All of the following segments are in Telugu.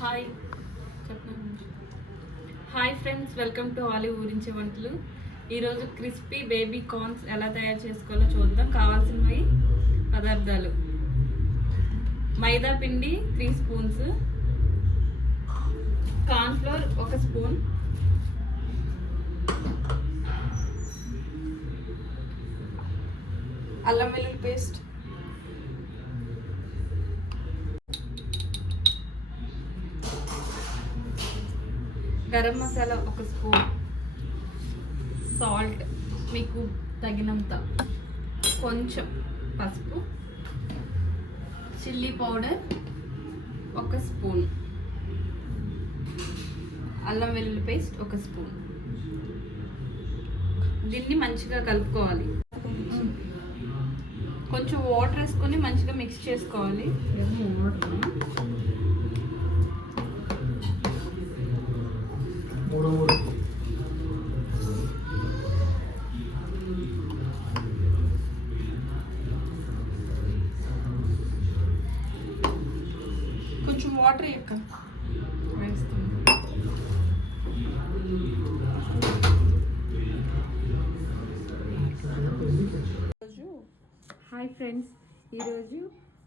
Hi hi friends, welcome to olive ఊరించే వంటలు. ఈరోజు క్రిస్పీ బేబీ కార్న్స్ ఎలా తయారు చేసుకోవాలో చూద్దాం. కావాల్సినవి పదార్థాలు: మైదా పిండి 3 స్పూన్స్, కార్న్ఫ్లోర్ 1 స్పూన్, అల్లం వెల్లుల్లి paste, garam masala 1 spoon, salt మీకు తగినంత, కొంచెం పసుపు, చిల్లీ పౌడర్ 1 స్పూన్, అల్లం వెల్లుల్లి పేస్ట్ 1 స్పూన్. దీన్ని మంచిగా కలుపుకోవాలి. కొంచెం వాటర్ వేసుకొని మంచిగా మిక్స్ చేసుకోవాలి. కొంచెం వాటర్ వేస్తుంది. హాయ్ ఫ్రెండ్స్, ఈరోజు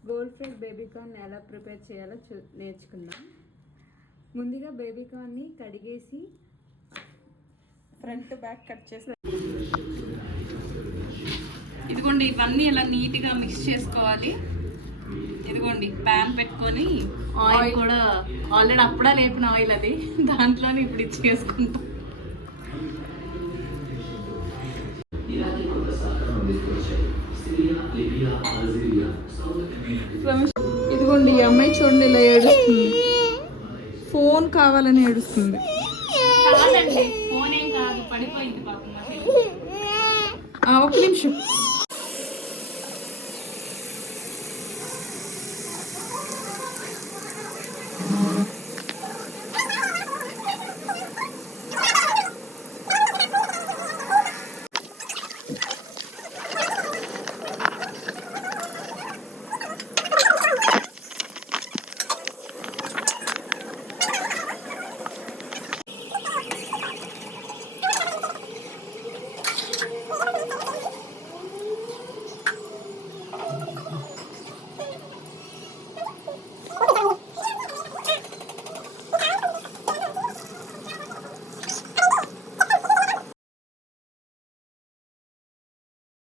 గోల్డ్ ఫ్రై బేబీకార్న్ ఎలా ప్రిపేర్ చేయాలో నేర్చుకుందాం. ముందుగా బేబీకార్న్ని కడిగేసి ఫ్రంట్ బ్యాక్ కట్ చేసి, ఇదిగోండి ఇవన్నీ ఇలా నీట్గా మిక్స్ చేసుకోవాలి. ఇదిగోండి ప్యాన్ పెట్టుకొని ఆయిల్ కూడా ఆల్రెడీ అప్పుడే లేపిన ఆయిల్ అది, దాంట్లోనే ఇప్పుడు ఇచ్చి చేసుకుంటాం. ఇదిగోండి ఈ అమ్మాయి చూడండి ఇలా ఏడుస్తుంది, ఫోన్ కావాలని ఏడుస్తుంది. కాదండి, ఫోన్ ఏం కాదు, పడిపోయింది పాపం. 1 నిమిషం.